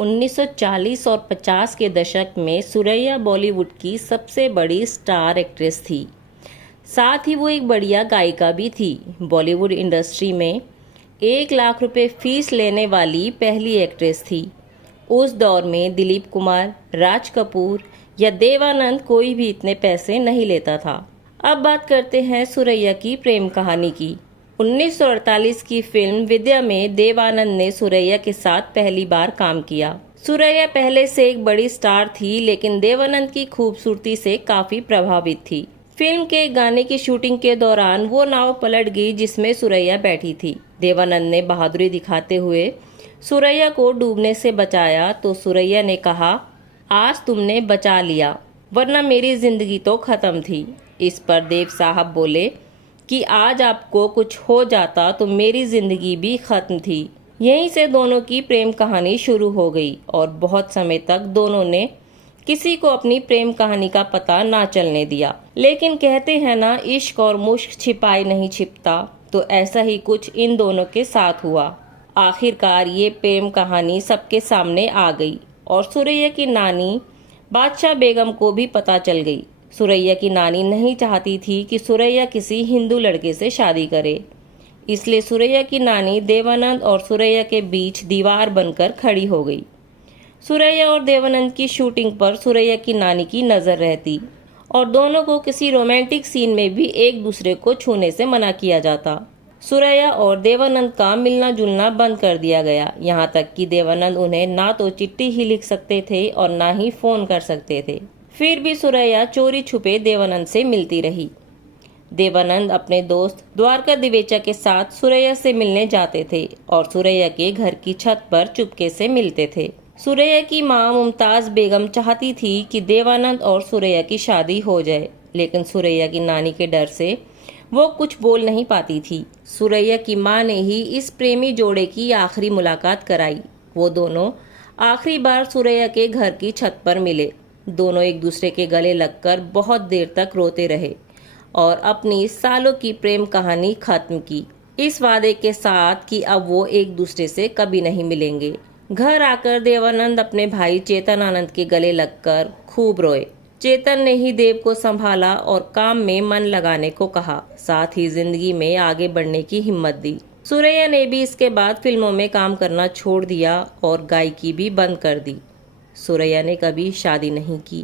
1940 और 50 के दशक में सुरैया बॉलीवुड की सबसे बड़ी स्टार एक्ट्रेस थी। साथ ही वो एक बढ़िया गायिका भी थी। बॉलीवुड इंडस्ट्री में 1 लाख रुपए फीस लेने वाली पहली एक्ट्रेस थी। उस दौर में दिलीप कुमार, राज कपूर या देवानंद कोई भी इतने पैसे नहीं लेता था। अब बात करते हैं सुरैया की प्रेम कहानी की। 1948 की फिल्म विद्या में देवानंद ने सुरैया के साथ पहली बार काम किया। सुरैया पहले से एक बड़ी स्टार थी, लेकिन देवानंद की खूबसूरती से काफी प्रभावित थी। फिल्म के गाने की शूटिंग के दौरान वो नाव पलट गई जिसमें सुरैया बैठी थी। देवानंद ने बहादुरी दिखाते हुए सुरैया को डूबने से बचाया तो सुरैया ने कहा, आज तुमने बचा लिया, वरना मेरी जिंदगी तो खत्म थी। इस पर देव साहब बोले कि आज आपको कुछ हो जाता तो मेरी जिंदगी भी खत्म थी। यहीं से दोनों की प्रेम कहानी शुरू हो गई और बहुत समय तक दोनों ने किसी को अपनी प्रेम कहानी का पता ना चलने दिया। लेकिन कहते हैं ना, इश्क और मुश्क छिपाए नहीं छिपता, तो ऐसा ही कुछ इन दोनों के साथ हुआ। आखिरकार ये प्रेम कहानी सबके सामने आ गई और सुरैया की नानी बादशाह बेगम को भी पता चल गई। सुरैया की नानी नहीं चाहती थी कि सुरैया किसी हिंदू लड़के से शादी करे, इसलिए सुरैया की नानी देवानंद और सुरैया के बीच दीवार बनकर खड़ी हो गई। सुरैया और देवानंद की शूटिंग पर सुरैया की नानी की नजर रहती और दोनों को किसी रोमांटिक सीन में भी एक दूसरे को छूने से मना किया जाता। सुरैया और देवानंद का मिलना जुलना बंद कर दिया गया, यहाँ तक कि देवानंद उन्हें ना तो चिट्ठी ही लिख सकते थे और ना ही फोन कर सकते थे। फिर भी सुरैया चोरी छुपे देवानंद से मिलती रही। देवानंद अपने दोस्त द्वारका दिवेचा के साथ सुरैया से मिलने जाते थे और सुरैया के घर की छत पर चुपके से मिलते थे। सुरैया की मां मुमताज बेगम चाहती थी कि देवानंद और सुरैया की शादी हो जाए, लेकिन सुरैया की नानी के डर से वो कुछ बोल नहीं पाती थी। सुरैया की मां ने ही इस प्रेमी जोड़े की आखिरी मुलाकात कराई। वो दोनों आखिरी बार सुरैया के घर की छत पर मिले। दोनों एक दूसरे के गले लगकर बहुत देर तक रोते रहे और अपनी सालों की प्रेम कहानी खत्म की, इस वादे के साथ कि अब वो एक दूसरे से कभी नहीं मिलेंगे। घर आकर देवानंद अपने भाई चेतन आनंद के गले लगकर खूब रोए। चेतन ने ही देव को संभाला और काम में मन लगाने को कहा, साथ ही जिंदगी में आगे बढ़ने की हिम्मत दी। सुरैया ने भी इसके बाद फिल्मों में काम करना छोड़ दिया और गायकी भी बंद कर दी। सुरैया ने कभी शादी नहीं की।